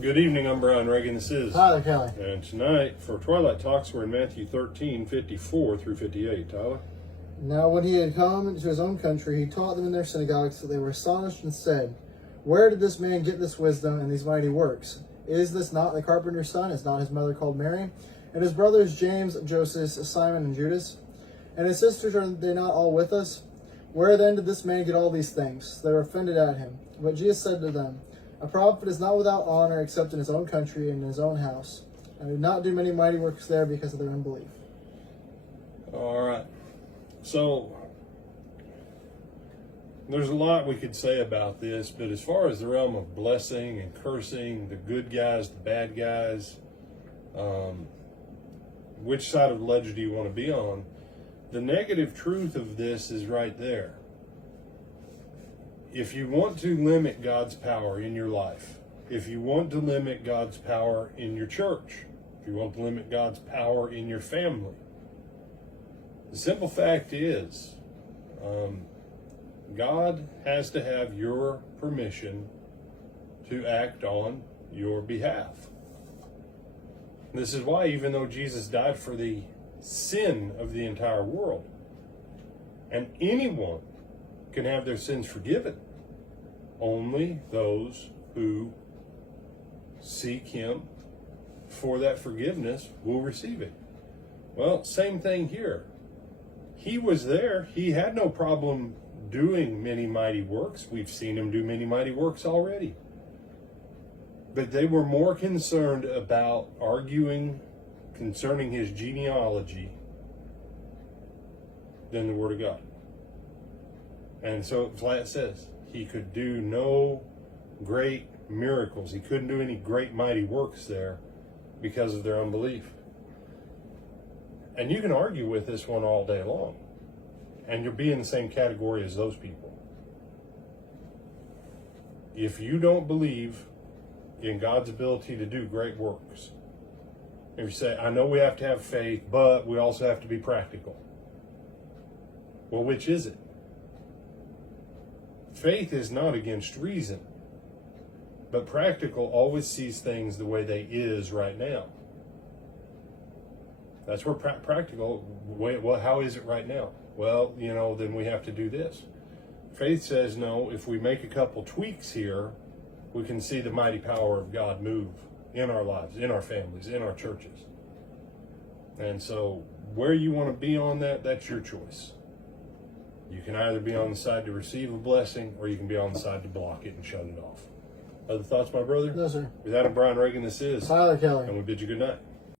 Good evening, I'm Brian Reagan. This is Tyler Kelly. And tonight, for Twilight Talks, we're in Matthew 13, 54 through 58. Tyler? Now when he had come into his own country, he taught them in their synagogues, so they were astonished and said, "Where did this man get this wisdom and these mighty works? Is this not the carpenter's son? Is not his mother called Mary? And his brothers James, Joseph, Simon, and Judas? And his sisters, are they not all with us? Where then did this man get all these things?" They were offended at him. But Jesus said to them, "A prophet is not without honor except in his own country and in his own house." And did not do many mighty works there because of their unbelief. All right. So, there's a lot we could say about this, but as far as the realm of blessing and cursing, the good guys, the bad guys, which side of the ledger do you want to be on? The negative truth of this is right there. If you want to limit God's power in your life, if you want to limit God's power in your church, if you want to limit God's power in your family, the simple fact is, God has to have your permission to act on your behalf. This is why, even though Jesus died for the sin of the entire world, and anyone can have their sins forgiven, only those who seek Him for that forgiveness will receive it. Well, same thing here. He was there. He had no problem doing many mighty works. We've seen Him do many mighty works already. But they were more concerned about arguing concerning His genealogy than the Word of God. And so, flat says, He could do no great miracles. He couldn't do any great mighty works there because of their unbelief. And you can argue with this one all day long, and you'll be in the same category as those people. If you don't believe in God's ability to do great works, if you say, "I know we have to have faith, but we also have to be practical." Well, which is it? Faith is not against reason, but practical always sees things the way they is right now. That's where practical, well, how is it right now? Well, then we have to do this. Faith says, no, if we make a couple tweaks here, we can see the mighty power of God move in our lives, in our families, in our churches. And so where you want to be on that, that's your choice. You can either be on the side to receive a blessing, or you can be on the side to block it and shut it off. Other thoughts, my brother? No, sir. With that, I'm Brian Reagan. This is Tyler Kelly. And we bid you good night.